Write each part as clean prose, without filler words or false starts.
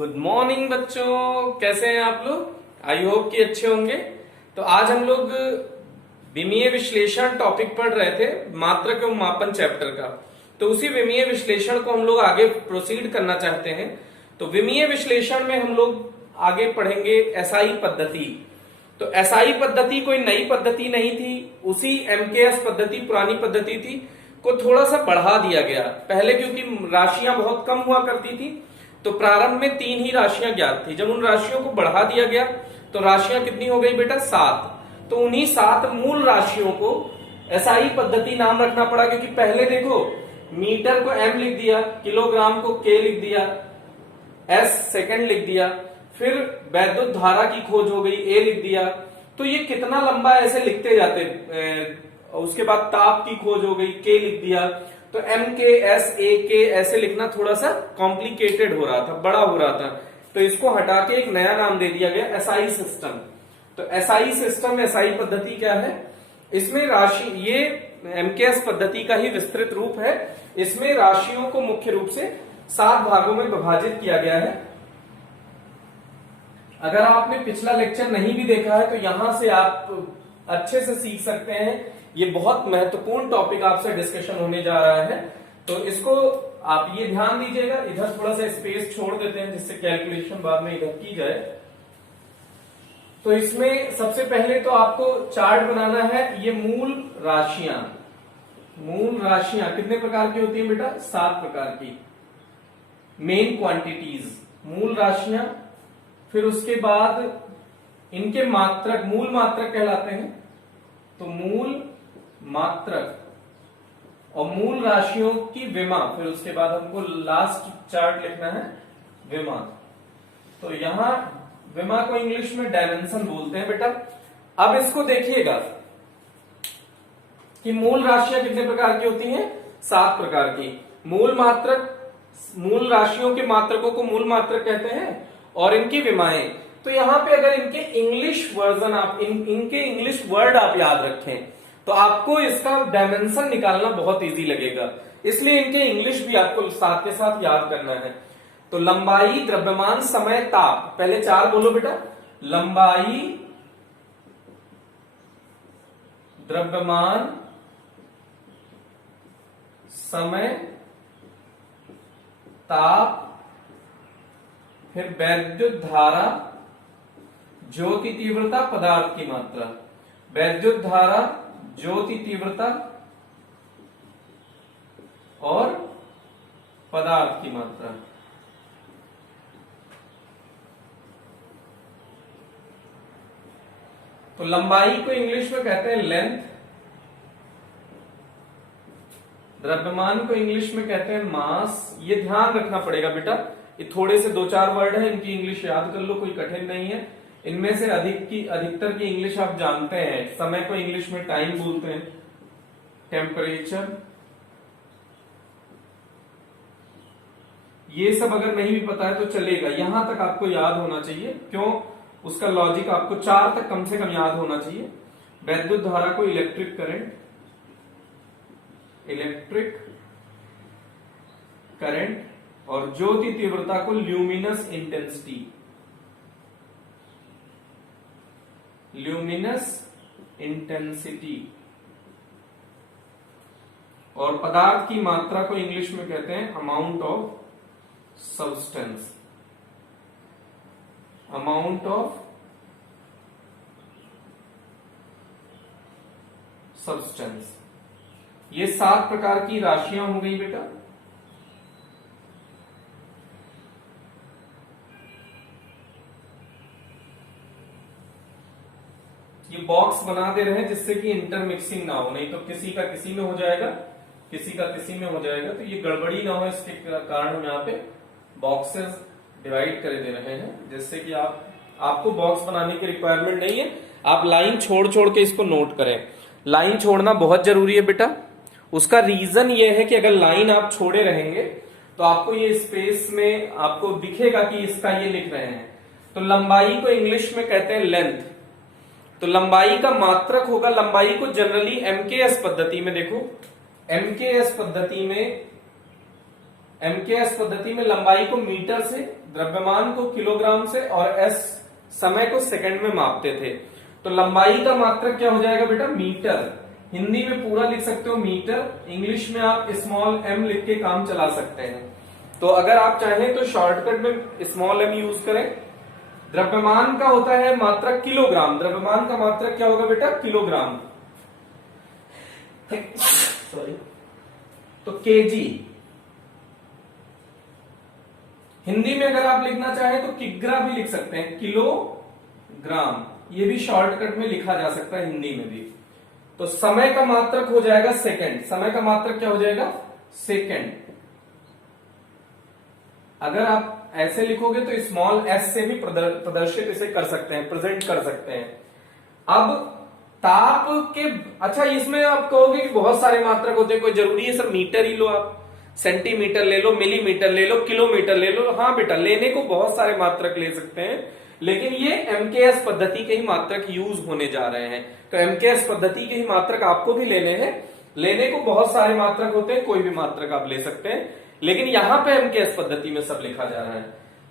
Good morning बच्चों, कैसे हैं आप लोग। आई होप कि अच्छे होंगे। तो आज हम लोग विमीय विश्लेषण टॉपिक पढ़ रहे थे, मात्रक एवं मापन चैप्टर का। तो उसी विमीय विश्लेषण को हम लोग आगे प्रोसीड करना चाहते हैं। तो विमीय विश्लेषण में हम लोग आगे पढ़ेंगे एसआई पद्धति। तो एसआई पद्धति कोई नई पद्धति नहीं थी, उसी एमकेएस पद्धति पुरानी पद्धति थी को थोड़ा सा बढ़ा दिया गया। पहले क्योंकि राशियां बहुत कम हुआ करती थी तो प्रारंभ में 3 ही राशियां ज्ञात थी। जब उन राशियों को बढ़ा दिया गया तो राशियां कितनी हो गई बेटा, 7। तो उन्हीं 7 मूल राशियों को एसआई पद्धति नाम रखना पड़ा, क्योंकि पहले देखो मीटर को एम लिख दिया, किलोग्राम को के लिख दिया, एस सेकंड लिख दिया, फिर वैद्युत धारा की खोज हो गई, ए लिख दिया। तो ये कितना लंबा ऐसे लिखते जाते। उसके बाद ताप की खोज हो गई, के लिख दिया। तो एम के एस ए के ऐसे लिखना थोड़ा सा कॉम्प्लिकेटेड हो रहा था, बड़ा हो रहा था। तो इसको हटा के एक नया नाम दे दिया गया, एसआई सिस्टम। तो एसआई सिस्टम, एसआई पद्धति क्या है, इसमें राशि, ये एमकेएस पद्धति का ही विस्तृत रूप है। इसमें राशियों को मुख्य रूप से 7 भागों में विभाजित किया गया है। अगर आपने पिछला लेक्चर नहीं भी देखा है तो यहां से आप अच्छे से सीख सकते हैं। ये बहुत महत्वपूर्ण टॉपिक आपसे डिस्कशन होने जा रहा है, तो इसको आप ये ध्यान दीजिएगा। इधर थोड़ा सा स्पेस छोड़ देते हैं जिससे कैलकुलेशन बाद में इधर की जाए। तो इसमें सबसे पहले तो आपको चार्ट बनाना है। ये मूल राशियां कितने प्रकार की होती है बेटा, 7 प्रकार की। मेन क्वांटिटीज मूल राशियां, फिर उसके बाद इनके मात्रक मूल मात्रक कहलाते हैं। तो मूल मात्रक और मूल राशियों की विमा, फिर उसके बाद हमको लास्ट चार्ट लिखना है विमा। तो यहां विमा को इंग्लिश में डायमेंशन बोलते हैं बेटा। अब इसको देखिएगा कि मूल राशियां कितने प्रकार की होती हैं, 7 प्रकार की। मूल राशियों के मात्रकों को मूल मात्रक कहते हैं और इनकी विमाएं। तो यहां पे अगर इनके इंग्लिश वर्जन आप इनके इंग्लिश वर्ड आप याद रखें तो आपको इसका डायमेंशन निकालना बहुत इजी लगेगा। इसलिए इनके इंग्लिश भी आपको साथ के साथ याद करना है। तो लंबाई, द्रव्यमान, समय, ताप। पहले 4 बोलो बेटा, लंबाई, द्रव्यमान, समय, ताप, फिर वैद्युत धारा, ज्योति तीव्रता, पदार्थ की मात्रा। वैद्युत धारा, ज्योति तीव्रता और पदार्थ की मात्रा। तो लंबाई को इंग्लिश में कहते हैं लेंथ, द्रव्यमान को इंग्लिश में कहते हैं मास। ये ध्यान रखना पड़ेगा बेटा, ये थोड़े से 2-4 वर्ड हैं, इनकी इंग्लिश याद कर लो, कोई कठिन नहीं है। इनमें से अधिकतर की इंग्लिश आप जानते हैं। समय को इंग्लिश में टाइम बोलते हैं, टेम्परेचर। ये सब अगर नहीं भी पता है तो चलेगा, यहां तक आपको याद होना चाहिए। क्यों, उसका लॉजिक आपको 4 तक कम से कम याद होना चाहिए। वैद्युत धारा को इलेक्ट्रिक करंट और ज्योति तीव्रता को ल्यूमिनस इंटेंसिटी और पदार्थ की मात्रा को इंग्लिश में कहते हैं अमाउंट ऑफ सब्सटेंस। ये 7 प्रकार की राशियां हो गई बेटा। ये बॉक्स बना दे रहे हैं जिससे कि इंटरमिक्सिंग ना हो, नहीं तो किसी का किसी में हो जाएगा, किसी का किसी में हो जाएगा। तो ये गड़बड़ी ना हो, इसके कारण हम यहाँ पे बॉक्सेस डिवाइड कर दे रहे हैं, जिससे कि आपको बॉक्स बनाने की रिक्वायरमेंट नहीं है। आप लाइन छोड़ छोड़ के इसको नोट करें। लाइन छोड़ना बहुत जरूरी है बेटा। उसका रीजन ये है कि अगर लाइन आप छोड़े रहेंगे तो आपको ये स्पेस में आपको दिखेगा कि इसका ये लिख रहे हैं। तो लंबाई को इंग्लिश में कहते हैं लेंथ। तो लंबाई का मात्रक होगा, लंबाई को जनरली एमकेएस पद्धति में देखो, एमकेएस पद्धति में एमकेएस पद्धति में लंबाई को मीटर से, द्रव्यमान को किलोग्राम से और एस समय को सेकंड में मापते थे। तो लंबाई का मात्रक क्या हो जाएगा बेटा? मीटर। हिंदी में पूरा लिख सकते हो मीटर, इंग्लिश में आप स्मॉल एम लिख के काम चला सकते हैं। तो अगर आप चाहें तो शॉर्टकट में स्मॉल एम यूज करें। द्रव्यमान का होता है मात्रक किलोग्राम, द्रव्यमान का मात्रक क्या होगा बेटा? किलोग्राम। सॉरी, तो केजी। हिंदी में अगर आप लिखना चाहें तो किग्रा भी लिख सकते हैं, किलोग्राम, ये भी शॉर्टकट में लिखा जा सकता है हिंदी में भी। तो समय का मात्रक हो जाएगा सेकंड, समय का मात्रक क्या हो जाएगा? सेकंड। अगर आप ऐसे लिखोगे तो स्मॉल एस से भी प्रदर्शित इसे कर सकते हैं, प्रेजेंट कर सकते हैं। अब ताप के, अच्छा इसमें आप कहोगे कि बहुत सारे मात्रक होते हैं, कोई जरूरी है सर मीटर ही लो, आप सेंटीमीटर ले लो, मिलीमीटर ले लो, किलोमीटर ले लो। हाँ बेटा, लेने को बहुत सारे मात्रक ले सकते हैं, लेकिन ये एमकेएस पद्धति के ही मात्रक यूज होने जा रहे हैं। तो एमकेएस पद्धति के ही मात्रक आपको भी लेने हैं। लेने को बहुत सारे मात्रक होते हैं, कोई भी मात्रक आप ले सकते हैं, लेकिन यहां पे एमकेएस पद्धति में सब लिखा जा रहा है।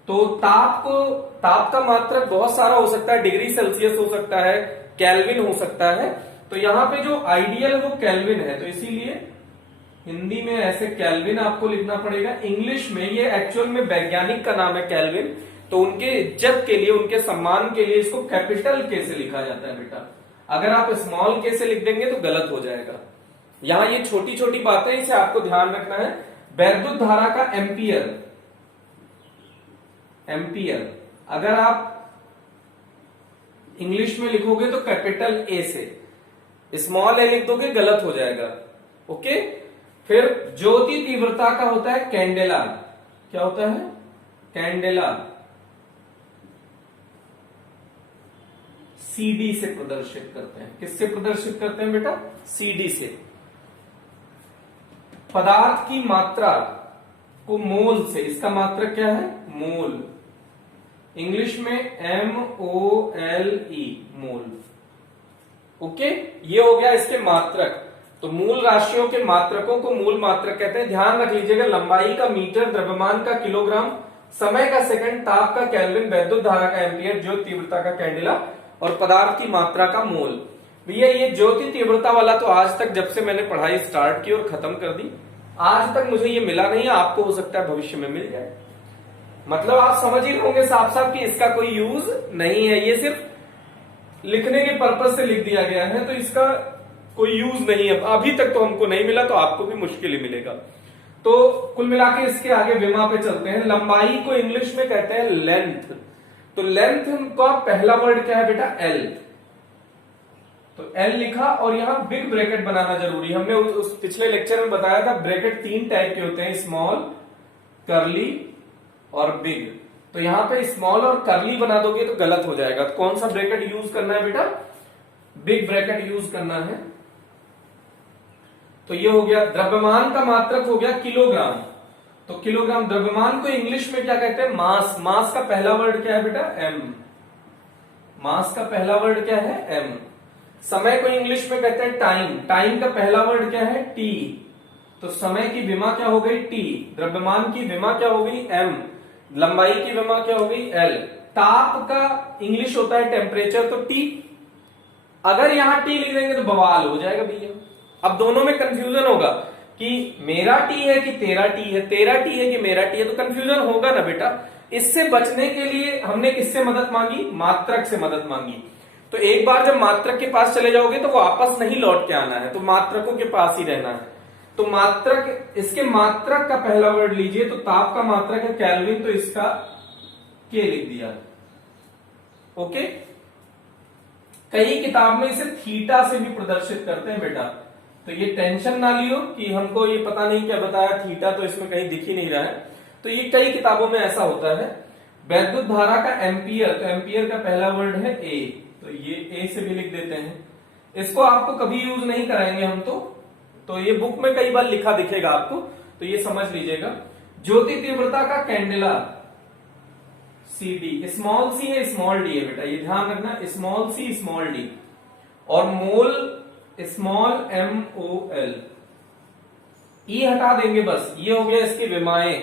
तो ताप का मात्रक बहुत सारा हो सकता है, डिग्री सेल्सियस हो सकता है, केल्विन हो सकता है। तो यहां पे जो आइडियल है वो केल्विन है, तो इसीलिए हिंदी में ऐसे केल्विन आपको लिखना पड़ेगा। इंग्लिश में ये एक्चुअल में वैज्ञानिक का नाम है केल्विन, तो उनके इज्जत के लिए, उनके सम्मान के लिए इसको कैपिटल के से लिखा जाता है बेटा। अगर आप स्मॉल के से लिख देंगे तो गलत हो जाएगा। यहां ये छोटी छोटी बातें, इसे आपको ध्यान रखना है। वैद्युत धारा का एम्पियर, एम्पियर अगर आप इंग्लिश में लिखोगे तो कैपिटल ए से, स्मॉल ए लिख दोगे गलत हो जाएगा। ओके। फिर ज्योति तीव्रता का होता है कैंडेला। क्या होता है? कैंडेला। सीडी से प्रदर्शित करते हैं। किससे प्रदर्शित करते हैं बेटा? सीडी से। पदार्थ की मात्रा को मोल से, इसका मात्रक क्या है? मोल। इंग्लिश में MOLE, मोल। ओके, ये हो गया इसके मात्रक। तो मूल राशियों के मात्रकों को मूल मात्रक कहते हैं। ध्यान रख लीजिएगा, लंबाई का मीटर, द्रव्यमान का किलोग्राम, समय का सेकंड, ताप का केल्विन, वैद्युत धारा का एम्पियर, ज्योति तीव्रता का कैंडेला और पदार्थ की मात्रा का मोल। भैया ये ज्योति तीव्रता वाला तो आज तक जब से मैंने पढ़ाई स्टार्ट की और खत्म कर दी, आज तक मुझे ये मिला नहीं है। आपको हो सकता है भविष्य में मिल जाए। मतलब आप समझ ही होंगे साफ साफ कि इसका कोई यूज नहीं है, ये सिर्फ लिखने के पर्पज से लिख दिया गया है, तो इसका कोई यूज नहीं है। अभी तक तो हमको नहीं मिला, तो आपको भी मुश्किल ही मिलेगा। तो कुल मिला के इसके आगे विमा पे चलते हैं। लंबाई को इंग्लिश में कहते हैं लेंथ। तो लेंथ का पहला वर्ड क्या है बेटा? एल। तो एल लिखा और यहां बिग ब्रैकेट बनाना जरूरी। हमने उस पिछले लेक्चर में बताया था ब्रैकेट 3 टाइप के होते हैं, स्मॉल, करली और बिग। तो यहां पे स्मॉल और करली बना दोगे तो गलत हो जाएगा। तो कौन सा ब्रैकेट यूज करना है बेटा? बिग ब्रैकेट यूज करना है। तो ये हो गया। द्रव्यमान का मात्रक हो गया किलोग्राम। तो किलोग्राम। द्रव्यमान को इंग्लिश में क्या कहते हैं? मास। मास का पहला वर्ड क्या है बेटा? एम। मास का पहला वर्ड क्या है? एम। समय को इंग्लिश में कहते हैं टाइम। टाइम का पहला वर्ड क्या है? टी। तो समय की विमा क्या हो गई? टी। द्रव्यमान की विमा क्या हो गई? एम। लंबाई की विमा क्या हो गई? एल। ताप का इंग्लिश होता है टेम्परेचर, तो टी। अगर यहां टी लिख देंगे तो बवाल हो जाएगा भैया। अब दोनों में कंफ्यूजन होगा कि मेरा टी है कि तेरा टी है, तेरा टी है कि मेरा टी है, तो कंफ्यूजन होगा ना बेटा। इससे बचने के लिए हमने किससे मदद मांगी? मात्रक से मदद मांगी। तो एक बार जब मात्रक के पास चले जाओगे तो वापस नहीं लौट के आना है, तो मात्रकों के पास ही रहना है। तो मात्रक, इसके मात्रक का पहला वर्ड लीजिए। तो ताप का मात्रक है केल्विन, तो इसका के लिख दिया। ओके। कई किताब में इसे थीटा से भी प्रदर्शित करते हैं बेटा। तो ये टेंशन ना लियो कि हमको ये पता नहीं क्या बताया थीटा, तो इसमें कहीं दिख ही नहीं रहा है। तो ये कई किताबों में ऐसा होता है। वैद्युत धारा का एम्पियर, तो एम्पियर का पहला वर्ड है ए, तो ये ए से भी लिख देते हैं। इसको आपको कभी यूज नहीं कराएंगे हम, तो ये बुक में कई बार लिखा दिखेगा आपको, तो ये समझ लीजिएगा। ज्योति तीव्रता का कैंडेला, CD। स्मॉल सी है, स्मॉल डी है बेटा, ये ध्यान रखना। Small C, small D. और मोल स्मॉल MOL। ई हटा देंगे बस, ये हो गया इसकी विमाएं।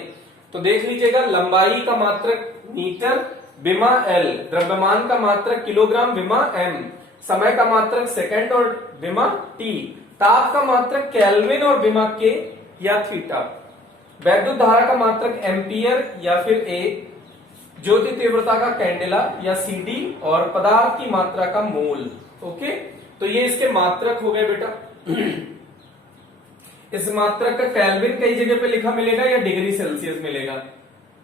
तो देख लीजिएगा, लंबाई का मात्रक मीटर, विमा एल, द्रव्यमान का मात्रक किलोग्राम, विमा एम, समय का मात्रक सेकंड और विमा टी, ताप का मात्रक केल्विन और विमा के या थीटा, वैद्युत धारा का मात्रक एम्पियर या फिर ए, ज्योति तीव्रता का कैंडेला या सीडी, और पदार्थ की मात्रा का मोल। ओके, तो ये इसके मात्रक हो गए बेटा। इस मात्रक का केल्विन कई जगह पे लिखा मिलेगा या डिग्री सेल्सियस मिलेगा,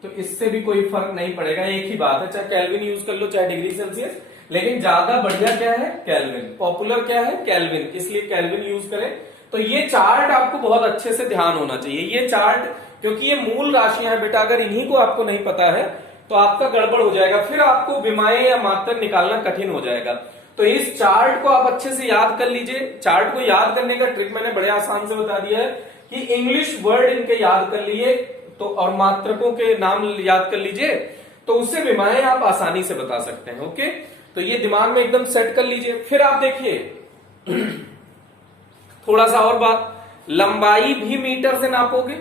तो इससे भी कोई फर्क नहीं पड़ेगा, एक ही बात है, चाहे केल्विन यूज कर लो चाहे डिग्री सेल्सियस, लेकिन ज्यादा बढ़िया क्या है, केल्विन। पॉपुलर क्या है, केल्विन, इसलिए केल्विन यूज करें। तो ये चार्ट आपको बहुत अच्छे से ध्यान होना चाहिए, ये चार्ट, क्योंकि ये मूल राशियां हैं बेटा, अगर इन्हीं को आपको नहीं पता है तो आपका गड़बड़ हो जाएगा, फिर आपको विमाएं या मात्रक निकालना कठिन हो जाएगा। तो इस चार्ट को आप अच्छे से याद कर लीजिए। चार्ट को याद करने का ट्रिक मैंने बड़े आसान से बता दिया है कि इंग्लिश वर्ड इनके याद कर लिए तो, और मात्रकों के नाम याद कर लीजिए, तो उससे विमाएं आप आसानी से बता सकते हैं। ओके, तो ये दिमाग में एकदम सेट कर लीजिए। फिर आप देखिए थोड़ा सा और बात, लंबाई भी मीटर से नापोगे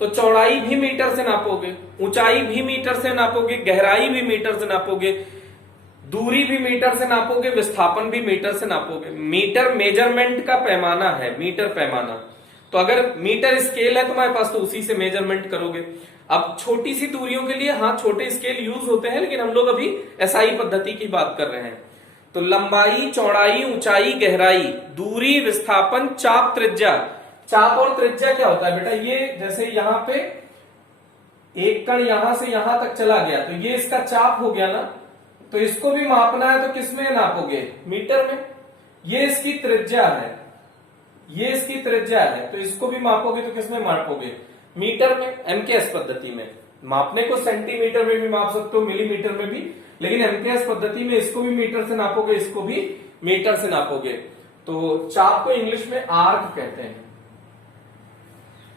तो चौड़ाई भी मीटर से नापोगे, ऊंचाई भी मीटर से नापोगे, गहराई भी मीटर से नापोगे, दूरी भी मीटर से नापोगे, विस्थापन भी मीटर से नापोगे। मीटर मेजरमेंट का पैमाना है, मीटर पैमाना। तो अगर मीटर स्केल है तुम्हारे पास तो उसी से मेजरमेंट करोगे। अब छोटी सी दूरियों के लिए हाँ छोटे स्केल यूज होते हैं, लेकिन हम लोग अभी एसआई पद्धति की बात कर रहे हैं। तो लंबाई, चौड़ाई, ऊंचाई, गहराई, दूरी, विस्थापन, चाप, त्रिज्या। चाप और त्रिज्या क्या होता है बेटा, ये जैसे यहां पे एक कण यहां से यहां तक चला गया तो ये इसका चाप हो गया ना, तो इसको भी मापना है तो किसमें नापोगे, मीटर में। ये इसकी त्रिज्या है, ये इसकी त्रिज्या है, तो इसको भी मापोगे तो किसमें मापोगे, मीटर में। एमकेएस पद्धति में मापने को सेंटीमीटर में भी माप सकते हो, मिलीमीटर में भी, लेकिन एमकेएस पद्धति में इसको भी मीटर से नापोगे, इसको भी मीटर से नापोगे। तो चाप को इंग्लिश में आर्क कहते हैं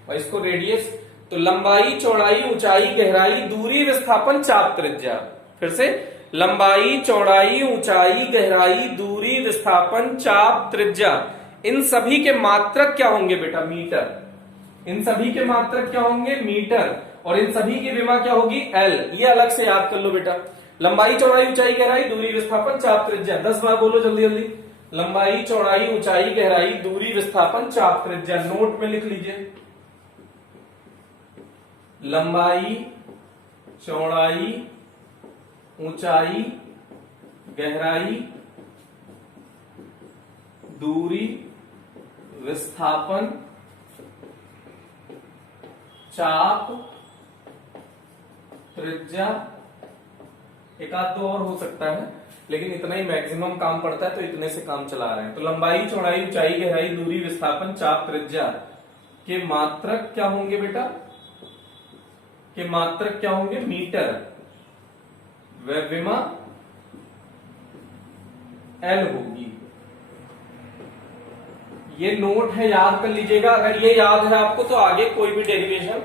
और इसको रेडियस। तो लंबाई, चौड़ाई, ऊंचाई, गहराई, दूरी, विस्थापन, चाप, त्रिज्या। फिर से लंबाई, चौड़ाई, ऊंचाई, गहराई, दूरी, विस्थापन, चाप, त्रिज्या, इन सभी के मात्रक क्या होंगे बेटा, मीटर। इन सभी के मात्रक क्या होंगे, मीटर, और इन सभी की विमा क्या होगी, एल। ये अलग से याद कर लो बेटा। लंबाई, चौड़ाई, ऊंचाई, गहराई, दूरी, विस्थापन, चाप, त्रिज्या। 10 बार बोलो जल्दी जल्दी। लंबाई, चौड़ाई, ऊंचाई, गहराई, दूरी, विस्थापन, चाप, त्रिज्या। नोट में लिख लीजिए, लंबाई, चौड़ाई, ऊंचाई, गहराई, दूरी, विस्थापन, चाप, त्रिज्या। एक आध दो और हो सकता है, लेकिन इतना ही मैक्सिमम काम पड़ता है, तो इतने से काम चला रहे हैं। तो लंबाई, चौड़ाई, ऊंचाई, गहराई, दूरी, विस्थापन, चाप, त्रिज्या के मात्रक क्या होंगे बेटा, के मात्रक क्या होंगे, मीटर। वह विमा एल होगी। ये नोट है, याद कर लीजिएगा। अगर ये याद है आपको तो आगे कोई भी डेरिवेशन,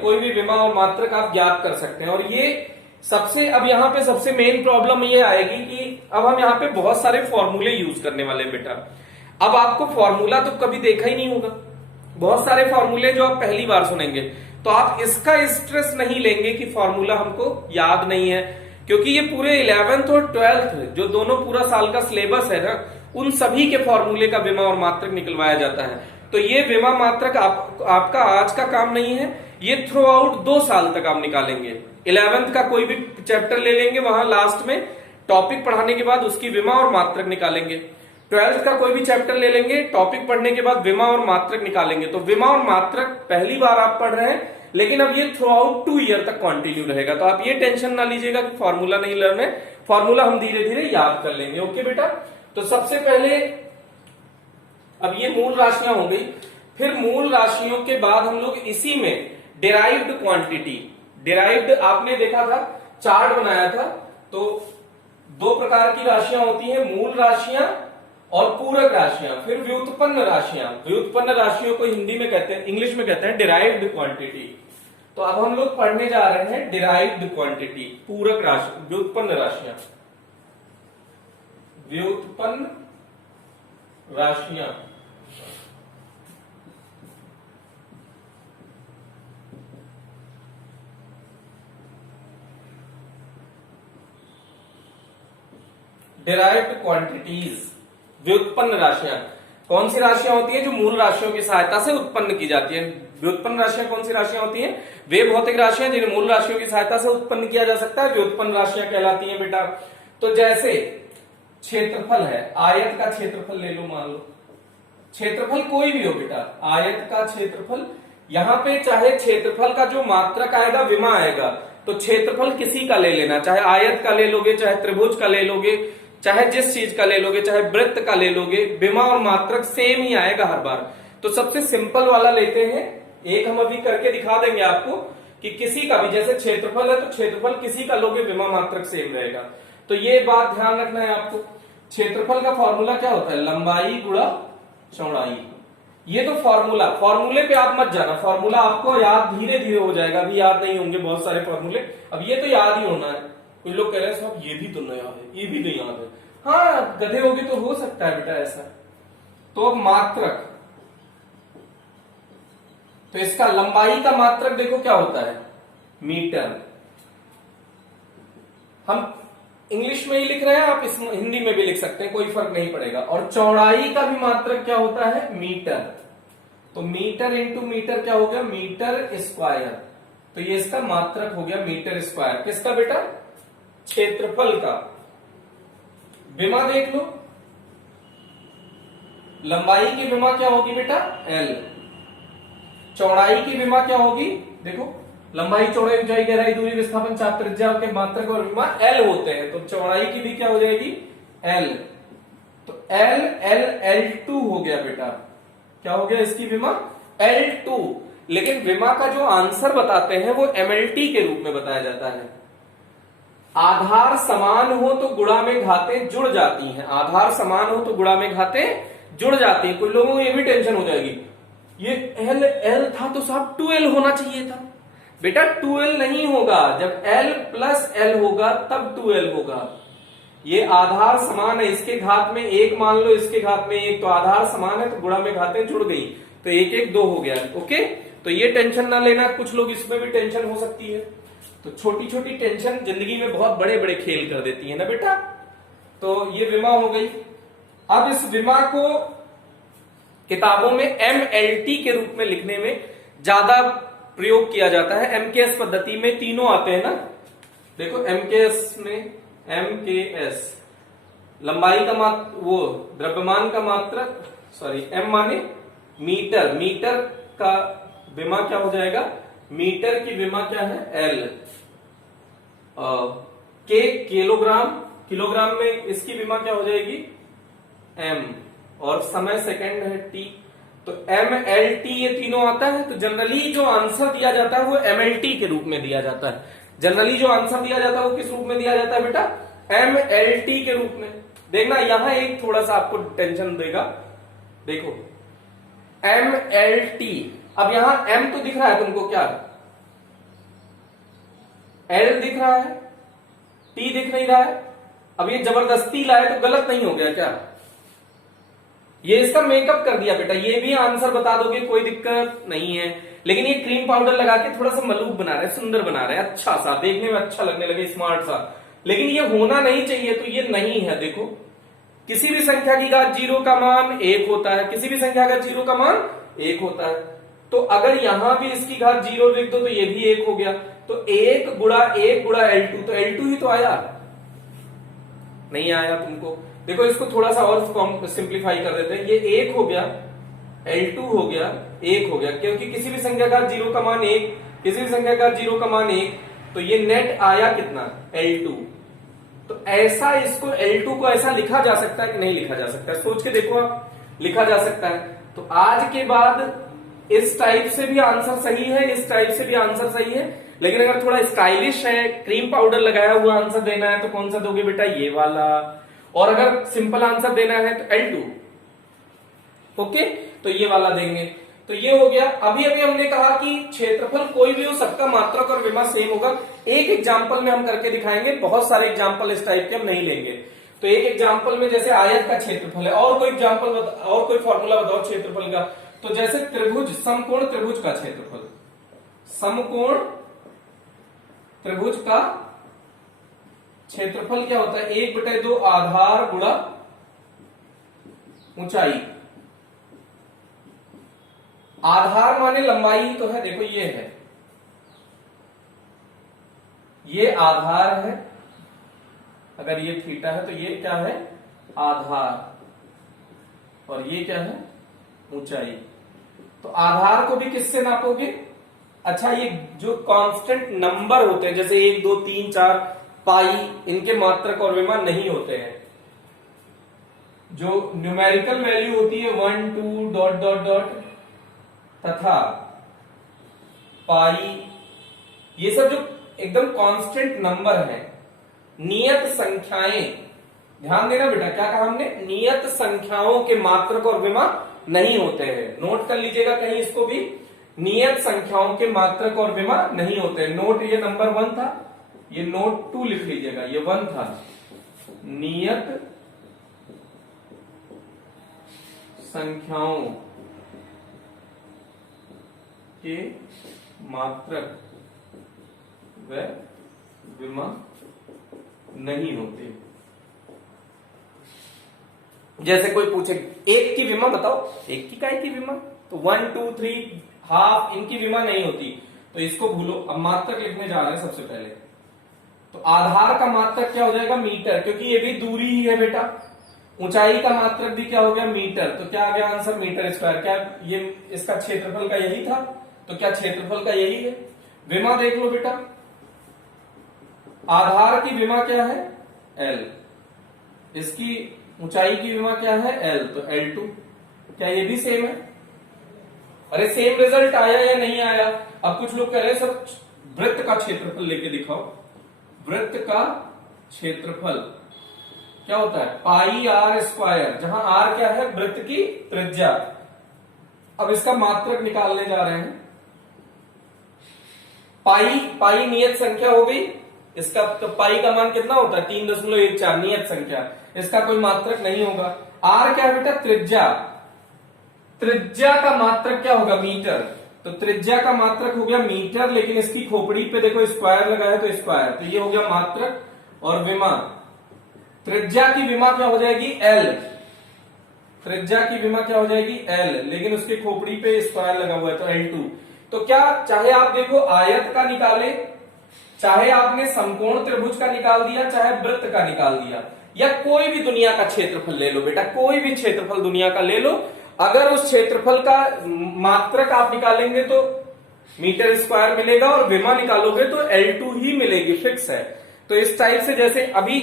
कोई भी विमा और मात्रक आप ज्ञात कर सकते हैं। और ये सबसे, अब यहाँ पे सबसे मेन प्रॉब्लम ये आएगी कि अब हम यहाँ पे बहुत सारे फॉर्मूले यूज करने वाले हैं बेटा। अब आपको फॉर्मूला तो कभी देखा ही नहीं होगा, बहुत सारे फॉर्मूले जो आप पहली बार सुनेंगे, तो आप इसका स्ट्रेस नहीं लेंगे कि फॉर्मूला हमको याद नहीं है, क्योंकि ये पूरे 11th और 12th जो दोनों पूरा साल का सिलेबस है ना, उन सभी के फॉर्मूले का विमा और मात्रक निकलवाया जाता है। तो ये विमा मात्रक आपका आज का काम नहीं है, ये थ्रू आउट 2 साल तक आप निकालेंगे। 11th का कोई भी चैप्टर ले लेंगे, वहां लास्ट में टॉपिक पढ़ाने के बाद उसकी विमा और मात्रक निकालेंगे। 12th का कोई भी चैप्टर ले लेंगे, टॉपिक पढ़ने के बाद विमा और मात्रक निकालेंगे। तो विमा और मात्रक पहली बार आप पढ़ रहे हैं, लेकिन अब ये थ्रू आउट 2 ईयर तक कंटिन्यू रहेगा। तो आप ये टेंशन ना लीजिएगा कि फॉर्मूला नहीं लर्न है, फॉर्मूला हम धीरे धीरे याद कर लेंगे। ओके बेटा, तो सबसे पहले अब ये मूल राशियां हो गई। फिर मूल राशियों के बाद हम लोग इसी में डिराइव्ड क्वांटिटी, डिराइव्ड आपने देखा था, चार्ट बनाया था। तो 2 प्रकार की राशियां होती हैं, मूल राशियां और पूरक राशियां। फिर व्युत्पन्न राशियां, व्युत्पन्न राशियों को हिंदी में कहते हैं, इंग्लिश में कहते हैं डिराइव्ड क्वांटिटी। तो अब हम लोग पढ़ने जा रहे हैं डिराइव्ड क्वांटिटी, पूरक राशि, व्युत्पन्न राशियां, व्युत्पन्न राशियां। डिराइव्ड क्वांटिटीज, व्युत्पन्न राशियां। कौन सी राशियां होती हैं जो मूल राशियों की सहायता से उत्पन्न की जाती है? व्युत्पन्न राशियां कौन सी राशियां होती हैं? वे भौतिक राशियां जिन्हें मूल राशियों की सहायता से उत्पन्न किया जा सकता है, व्युत्पन्न राशियां कहलाती हैं बेटा। तो जैसे क्षेत्रफल है, आयत का क्षेत्रफल ले लो, मान लो क्षेत्रफल कोई भी हो बेटा, आयत का क्षेत्रफल, यहां पे चाहे क्षेत्रफल का जो मात्रक आएगा विमा आएगा, तो क्षेत्रफल किसी का ले लेना, चाहे आयत का ले लोगे, चाहे त्रिभुज का ले लोगे, चाहे जिस चीज का ले लोगे, चाहे वृत्त का ले लोगे, विमा और मात्रक सेम ही आएगा हर बार। तो सबसे सिंपल वाला लेते हैं, एक हम अभी करके दिखा देंगे आपको कि किसी का भी, जैसे क्षेत्रफल है तो क्षेत्रफल किसी का लोगे, विमा मात्रक सेम रहेगा। तो ये बात ध्यान रखना है आपको। क्षेत्रफल का फॉर्मूला क्या होता है? लंबाई गुणा चौड़ाई। ये तो फॉर्मूले पे आप मत जाना, फॉर्मूला आपको याद धीरे धीरे हो जाएगा, अभी याद नहीं होंगे बहुत सारे फॉर्मूले, अब ये तो याद ही होना है। कुछ लोग कह रहे हैं साहब ये भी तो नहीं याद है, ये भी नहीं याद है। हाँ, गधे होगे तो हो सकता है बेटा ऐसा। तो अब मात्रक, तो इसका लंबाई का मात्रक देखो क्या होता है? मीटर। हम इंग्लिश में ही लिख रहे हैं, आप इस हिंदी में भी लिख सकते हैं, कोई फर्क नहीं पड़ेगा। और चौड़ाई का भी मात्रक क्या होता है? मीटर। तो मीटर इंटू मीटर क्या हो गया? Metre square. तो ये इसका मात्रक हो गया मीटर स्क्वायर। किसका बेटा? क्षेत्रफल का। विमा देख लो, लंबाई की विमा क्या होगी बेटा? एल। चौड़ाई की विमा क्या होगी? देखो, लंबाई, चौड़ाई, ऊंचाई, गहराई, दूरी, विस्थापन, चाप, त्रिज्या के मात्रक और विमा एल होते हैं, तो चौड़ाई की भी क्या हो जाएगी? एल। तो एल एल L2 हो गया बेटा। क्या हो गया इसकी विमा? L2। लेकिन विमा का जो आंसर बताते हैं वो MLT के रूप में बताया जाता है। आधार समान हो तो गुणा में घातें जुड़ जाती हैं, आधार समान हो तो गुणा में घातें जुड़ जाती हैं। कुछ लोगों को ये भी टेंशन हो जाएगी, ये L था तो साहब 2L होना चाहिए था। बेटा 2L नहीं होगा, जब L प्लस L होगा तब 2L होगा। ये आधार समान है, इसके घात में 1 मान लो, इसके घात में 1, तो आधार समान है तो गुणा में घातें जुड़ गई, तो 1 1 2 हो गया। ओके, तो ये टेंशन ना लेना, कुछ लोग इसमें भी टेंशन हो सकती है। तो छोटी छोटी टेंशन जिंदगी में बहुत बड़े बड़े खेल कर देती है ना बेटा। तो ये विमा हो गई। अब इस विमा को किताबों में MLT के रूप में लिखने में ज्यादा प्रयोग किया जाता है। MKS पद्धति में तीनों आते हैं ना, देखो MKS में, MKS लंबाई का मात्रक, वो द्रव्यमान का मात्रक, सॉरी M माने मीटर, मीटर का विमा क्या हो जाएगा? मीटर की विमा क्या है? L। K किलोग्राम, किलोग्राम में इसकी विमा क्या हो जाएगी? M। और समय सेकंड है T, तो MLT ये तीनों आता है। तो जनरली जो आंसर दिया जाता है वो MLT के रूप में दिया जाता है। जनरली जो आंसर दिया जाता है वो किस रूप में दिया जाता है बेटा? MLT के रूप में। देखना यहां एक थोड़ा सा आपको टेंशन देगा, देखो MLT, अब यहां M तो दिख रहा है तुमको, क्या L दिख रहा है, T दिख नहीं रहा है। अब ये जबरदस्ती लाए तो गलत नहीं हो गया क्या? ये इसका मेकअप कर दिया बेटा, ये भी आंसर बता दोगे कोई दिक्कत नहीं है। लेकिन ये क्रीम पाउडर लगा के थोड़ा सा मलूक बना रहे हैं, सुंदर बना रहे हैं, अच्छा सा देखने में अच्छा लगने लगे, स्मार्ट सा। लेकिन ये होना नहीं चाहिए, तो ये नहीं है। देखो, किसी भी संख्या की घात 0 का मान 1 होता है, किसी भी संख्या का 0 का मान 1 होता है। तो अगर यहां भी इसकी घात 0 लिख दो तो ये भी 1 हो गया। तो 1 गुणा L2, तो L2 ही तो आया, नहीं आया तुमको। देखो इसको थोड़ा सा और सिंप्लीफाई कर देते हैं, ये 1 हो गया, L2 हो गया, 1 हो गया, क्योंकि किसी भी संख्या का 0 का मान 1, किसी भी संख्या का 0 का मान 1, तो ये नेट आया कितना? L2। तो ऐसा इसको L2 को ऐसा लिखा जा सकता है कि नहीं लिखा जा सकता है? सोच के देखो आप, लिखा जा सकता है। तो आज के बाद इस टाइप से भी आंसर सही है, इस टाइप से भी आंसर सही है, लेकिन अगर थोड़ा स्टाइलिश है, क्रीम पाउडर लगाया हुआ आंसर देना है तो कौन सा दोगे बेटा? ये वाला। और अगर सिंपल आंसर देना है तो L2। ओके, तो ये वाला देंगे। तो ये हो गया। अभी अभी हमने कहा कि क्षेत्रफल कोई भी हो, सबका मात्रक और विमा सेम होगा। एक एग्जांपल में हम करके दिखाएंगे, बहुत सारे एग्जांपल इस टाइप के हम नहीं लेंगे। तो एक एग्जांपल में जैसे आयत का क्षेत्रफल है, और कोई एग्जांपल और कोई फॉर्मूला बताओ क्षेत्रफल का। तो जैसे त्रिभुज, समकोण त्रिभुज का क्षेत्रफल, समकोण त्रिभुज का क्षेत्रफल क्या होता है, 1/2 आधार गुणा ऊंचाई। आधार माने लंबाई ही तो है, देखो ये है, ये आधार है, अगर ये थीटा है तो ये क्या है, आधार, और ये क्या है, ऊंचाई। तो आधार को भी किससे नापोगे, अच्छा ये जो कांस्टेंट नंबर होते हैं जैसे 1 2 3 4 पाई, इनके मात्रक और विमा नहीं होते हैं। जो न्यूमेरिकल वैल्यू होती है 1 2 डॉट डॉट डॉट तथा पाई, ये सब जो एकदम कांस्टेंट नंबर है, नियत संख्याएं, ध्यान देना बेटा, क्या कहा हमने, नियत संख्याओं के मात्रक और विमा नहीं होते हैं। नोट कर लीजिएगा कहीं इसको भी, नियत संख्याओं के मात्रक और विमा नहीं होते हैं। नोट ये नंबर 1 था, ये नोट 2 लिख लीजिएगा, ये 1 था, नियत संख्याओं के मात्रक व विमा नहीं होते। जैसे कोई पूछे 1 की विमा बताओ, 1 की काय की विमा, तो 1 2 3 हाफ, इनकी विमा नहीं होती, तो इसको भूलो। अब मात्रक लिखने जा रहे हैं सबसे पहले, तो आधार का मात्रक क्या हो जाएगा, मीटर, क्योंकि ये भी दूरी ही है बेटा। ऊंचाई का मात्रक भी क्या हो गया, मीटर, तो क्या आ गया आंसर, मीटर स्क्वायर। क्या ये इसका क्षेत्रफल का यही था, तो क्या क्षेत्रफल का यही है। विमा देख लो बेटा, आधार की विमा क्या है, L, इसकी ऊंचाई की विमा क्या है, L, तो L2। क्या ये भी सेम है, अरे सेम रिजल्ट आया या नहीं आया। अब कुछ लोग कह रहे हैं सर वृत्त का क्षेत्रफल लेके दिखाओ। वृत्त का क्षेत्रफल क्या होता है, पाई आर स्क्वायर, जहां आर क्या है, वृत्त की त्रिज्या। अब इसका मात्रक निकालने जा रहे हैं। पाई नियत संख्या हो गई, इसका तो पाई का मान कितना होता है, 3.14 नियत संख्या, इसका कोई मात्रक नहीं होगा। आर क्या है बेटा, त्रिज्या, त्रिज्या का मात्रक क्या होगा, मीटर, तो त्रिज्या का मात्रक हो गया मीटर, लेकिन इसकी खोपड़ी पे देखो स्क्वायर लगा है तो स्क्वायर, तो ये हो गया मात्रक। और विमा, त्रिज्या की विमा क्या हो जाएगी, L, त्रिज्या की विमा क्या हो जाएगी, L, लेकिन उसकी खोपड़ी पे स्क्वायर लगा हुआ है तो L2। तो क्या चाहे आप देखो आयत का निकाले, चाहे आपने समकोण त्रिभुज का निकाल दिया, चाहे वृत्त का निकाल दिया, या कोई भी दुनिया का क्षेत्रफल ले लो बेटा, कोई भी क्षेत्रफल दुनिया का ले लो, अगर उस क्षेत्रफल का मात्रक आप निकालेंगे तो मीटर स्क्वायर मिलेगा, और विमा निकालोगे तो L2 ही मिलेगी, फिक्स है। तो इस टाइप से, जैसे अभी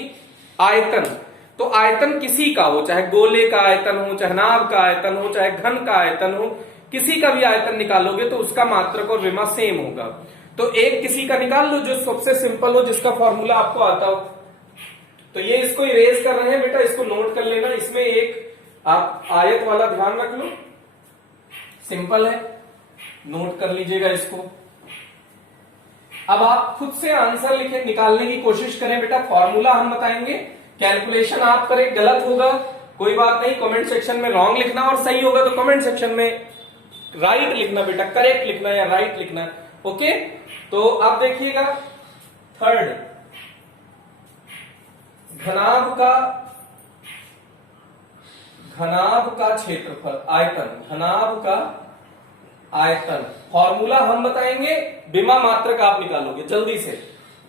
आयतन, तो आयतन किसी का हो, चाहे गोले का आयतन हो, चाहे नाव का आयतन हो, चाहे घन का आयतन हो, किसी का भी आयतन निकालोगे तो उसका मात्रक और विमा सेम होगा। तो एक किसी का निकाल लो जो सबसे सिंपल हो, जिसका फॉर्मूला आपको आता हो। तो ये इसको इरेज कर रहे हैं बेटा, इसको नोट कर लेना। इसमें एक आप आयत वाला ध्यान रख लो, सिंपल है, नोट कर लीजिएगा इसको। अब आप खुद से आंसर लिखे, निकालने की कोशिश करें बेटा, फॉर्मूला हम बताएंगे, कैलकुलेशन आप करें, गलत होगा कोई बात नहीं, कमेंट सेक्शन में रॉन्ग लिखना, और सही होगा तो कमेंट सेक्शन में राइट लिखना बेटा, करेक्ट लिखना या राइट लिखना, ओके। तो अब देखिएगा थर्ड, घनाभ का क्षेत्रफल, आयतन, घनाभ का आयतन, फॉर्मूला हम बताएंगे, विमा मात्रक आप निकालोगे जल्दी से।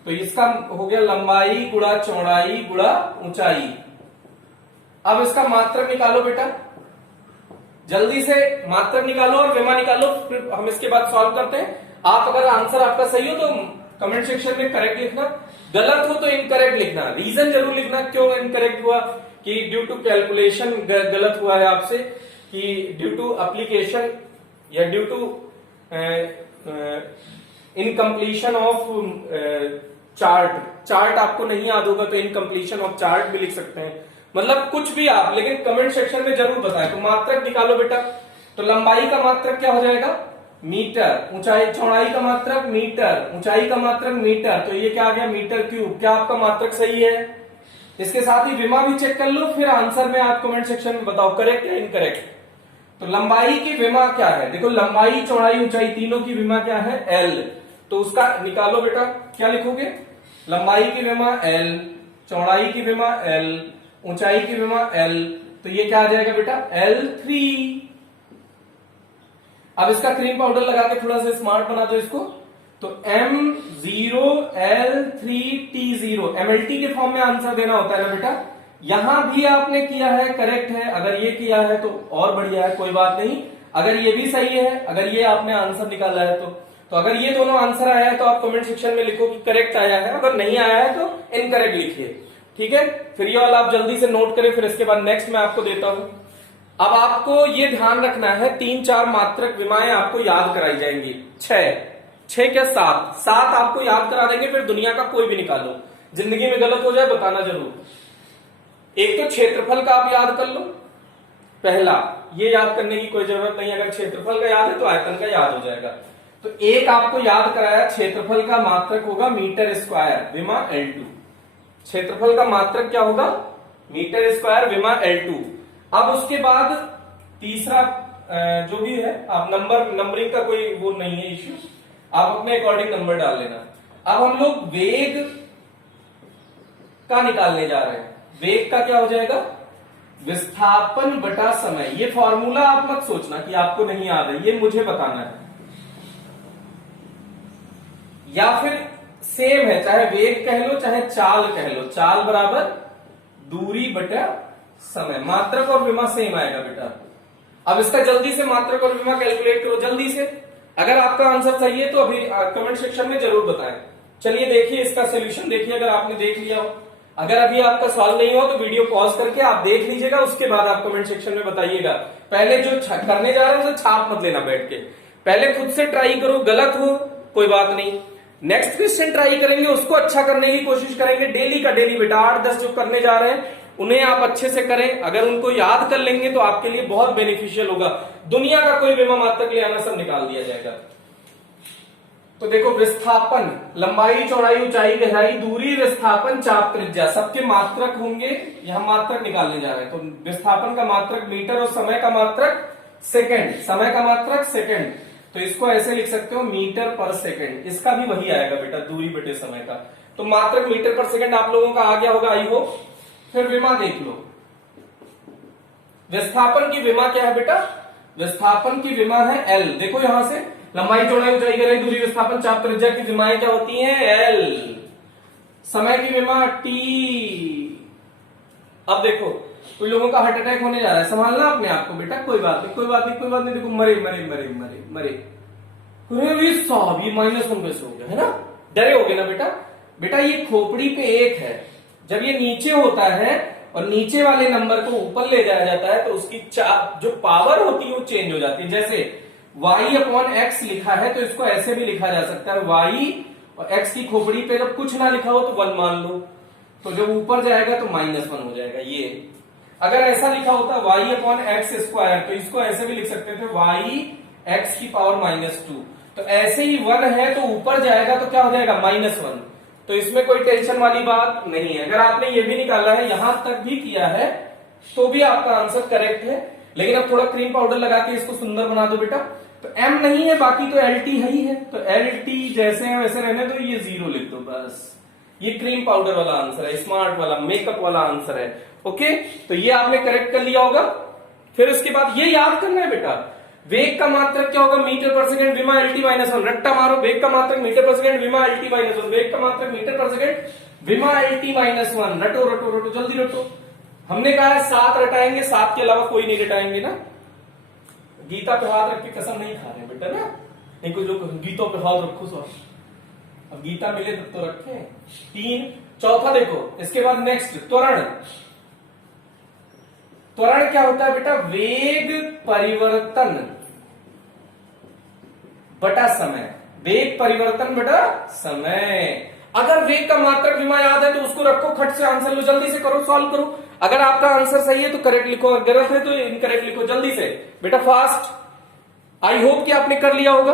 तो इसका हो गया लंबाई गुणा चौड़ाई गुणा ऊंचाई। अब इसका मात्रक निकालो बेटा, जल्दी से मात्रक निकालो और विमा निकालो, फिर हम इसके बाद सॉल्व करते हैं। आप अगर आंसर आपका सही हो तो कमेंट सेक्शन में करेक्ट लिखना, गलत हो तो इनकरेक्ट लिखना, रीजन जरूर लिखना क्यों इनकरेक्ट हुआ, कि ड्यू टू कैलकुलेशन गलत हुआ है आपसे, कि ड्यू टू एप्लीकेशन या due to incompletion of chart आपको नहीं याद होगा तो इनकम्प्लीशन ऑफ चार्ट भी लिख सकते हैं, मतलब कुछ भी आप, लेकिन कमेंट सेक्शन में जरूर बताएं। तो मात्रक निकालो बेटा, तो लंबाई का मात्रक क्या हो जाएगा, मीटर, ऊंचाई चौड़ाई का मात्रक मीटर, ऊंचाई का मात्रक मीटर, तो ये क्या आ गया, मीटर क्यूब। क्या आपका मात्रक सही है? इसके साथ ही विमा भी चेक कर लो, फिर आंसर में आप कमेंट सेक्शन में बताओ करेक्ट या इनकरेक्ट। तो लंबाई की विमा क्या है, देखो लंबाई चौड़ाई ऊंचाई तीनों की विमा क्या है, L, तो उसका निकालो बेटा, क्या लिखोगे, लंबाई की विमा L, चौड़ाई की विमा L, ऊंचाई की विमा L, तो ये क्या आ जाएगा बेटा L3। अब इसका क्रीम पाउडर लगा के थोड़ा सा स्मार्ट बना दो इसको, तो M0L3T0 MLT के फॉर्म में आंसर देना होता है ना बेटा। यहां भी आपने किया है, करेक्ट है। अगर ये किया है तो और बढ़िया है, कोई बात नहीं। अगर ये भी सही है, अगर ये आपने आंसर निकाला है तो अगर ये दोनों आंसर आया है तो आप कमेंट सेक्शन में लिखो कि करेक्ट आया है, अगर नहीं आया है तो इनकरेक्ट लिखिए, ठीक है। फिर ये वाला आप जल्दी से नोट करें, फिर इसके बाद नेक्स्ट मैं आपको देता हूं। अब आपको ये ध्यान रखना है 3-4 मात्रक विमाएं आपको याद कराई जाएंगी। 6 क्या 7 आपको याद करा देंगे, फिर दुनिया का कोई भी निकालो। जिंदगी में गलत हो जाए बताना जरूर। एक तो क्षेत्रफल का आप याद कर लो, पहला ये याद करने की कोई जरूरत नहीं, अगर क्षेत्रफल का याद है तो आयतन का याद हो जाएगा। तो एक आपको याद कराया, क्षेत्रफल का मात्रक होगा मीटर स्क्वायर विमा L2। क्षेत्रफल का मात्रक क्या होगा, मीटर स्क्वायर विमा L2। अब उसके बाद तीसरा जो भी है, आप नंबरिंग का कोई वो नहीं है इश्यू, आप अपने अकॉर्डिंग नंबर डाल लेना। अब हम लोग वेग का निकालने जा रहे हैं। वेग का क्या हो जाएगा, विस्थापन बटा समय। ये फॉर्मूला आप मत सोचना कि आपको नहीं याद है, ये मुझे बताना है। या फिर सेम है, चाहे वेग कह लो चाहे चाल कह लो, चाल बराबर दूरी बटा समय। मात्रक और विमा सेम आएगा बेटा। अब इसका जल्दी से मात्रक और विमा कैलकुलेट करो जल्दी से। अगर आपका आंसर सही है तो अभी कमेंट सेक्शन में जरूर बताएं। चलिए देखिए इसका सोल्यूशन देखिए, अगर आपने देख लिया हो। अगर अभी आपका सॉल्व नहीं हो तो वीडियो पॉज करके आप देख लीजिएगा, उसके बाद आप कमेंट सेक्शन में बताइएगा। पहले जो करने जा रहे हैं उसे छाप मत लेना बैठ के, पहले खुद से ट्राई करो, गलत हो कोई बात नहीं, नेक्स्ट क्वेश्चन ट्राई करेंगे, उसको अच्छा करने की कोशिश करेंगे। डेली का डेली बेटा 8-10 जो करने जा रहे हैं उन्हें आप अच्छे से करें। अगर उनको याद कर लेंगे तो आपके लिए बहुत बेनिफिशियल होगा। दुनिया का कोई विमा मात्रक ले आना, सब निकाल दिया जाएगा। तो देखो विस्थापन, लंबाई चौड़ाई ऊंचाई गहराई दूरी विस्थापन चाप त्रिज्या, सबके मात्रक होंगे। यहां मात्रक निकालने जा रहे हैं, तो विस्थापन का मात्रक मीटर और समय का मात्रक सेकंड, समय का मात्रक सेकंड। तो इसको ऐसे लिख सकते हो मीटर पर सेकंड। इसका भी वही आएगा बेटा, दूरी बटे समय का। तो मात्रक मीटर पर सेकंड आप लोगों का आ गया होगा आई होप। फिर विमा देख लो, विस्थापन की विमा क्या है बेटा, विस्थापन की विमा है L। देखो यहां से लंबाई चौड़ाई ऊंचाई गहराई दूरी विस्थापन चाप त्रिज्या की विमाएं क्या होती हैं L। समय की विमा T। अब देखो कोई लोगों का हार्ट अटैक होने जा रहा है, संभालना अपने आप को बेटा, कोई बात नहीं कोई बात नहीं कोई बात नहीं। देखो मरे मरे मरे मरे मरे, साहब ये -1 कैसे हो गया, है ना, डरे हो गए ना बेटा। बेटा ये खोपड़ी पे 1 है, जब ये नीचे होता है और नीचे वाले नंबर को ऊपर ले जाया जाता है तो उसकी जो पावर होती है वो चेंज हो जाती है। जैसे y/x लिखा है तो इसको ऐसे भी लिखा जा सकता है, y और x की खोपड़ी पे जब कुछ ना लिखा हो तो 1 मान लो, तो जब ऊपर जाएगा तो -1 हो जाएगा। ये अगर ऐसा लिखा होता y/x², तो इसको ऐसे भी लिख सकते थे y(x की पावर -2। तो ऐसे ही 1 है तो ऊपर जाएगा तो क्या हो जाएगा -1। तो इसमें कोई टेंशन वाली बात नहीं है। अगर आपने ये भी निकाला है, यहां तक भी किया है, तो भी आपका आंसर करेक्ट है। लेकिन अब थोड़ा क्रीम पाउडर लगा के इसको सुंदर बना दो बेटा। तो M नहीं है, बाकी तो LT है ही है, तो LT जैसे है वैसे रहने दो, ये 0 लिख दो बस। ये क्रीम पाउडर वाला आंसर है, स्मार्ट वाला, मेकअप वाला आंसर है। ओके, तो ये आपने करेक्ट कर लिया होगा। फिर उसके बाद ये याद करना है बेटा, वेग का मात्रक क्या होगा, मीटर पर सेकंड विमा LT-1। रट्टा मारो, वेग का मात्रक मीटर पर सेकंड विमा LT-1, वेग का मात्रक मीटर पर सेकंड विमा LT-1। रटो रटो रटो जल्दी रटो। हमने कहा है 7 रटाएंगे, 7 के अलावा कोई नहीं रटाएंगे ना। गीता पे हाथ रख के कसम नहीं खा रहे बेटा ना, नहीं कुछ लोग गीतों पे हाथ रखो सर, अब गीता मिले तब तो रखे। 3, चौथा देखो इसके बाद नेक्स्ट त्वरण। त्वरण क्या होता है बेटा, वेग परिवर्तन बटा समय, वेग परिवर्तन बटा समय। अगर वेग का मात्रक विमा याद है तो उसको रखो, खट से आंसर लो, जल्दी से करो, सॉल्व करो। अगर आपका आंसर सही है तो करेक्ट लिखो, अगर गलत है तो इनकरेक्ट लिखो, जल्दी से बेटा फास्ट। आई होप कि आपने कर लिया होगा।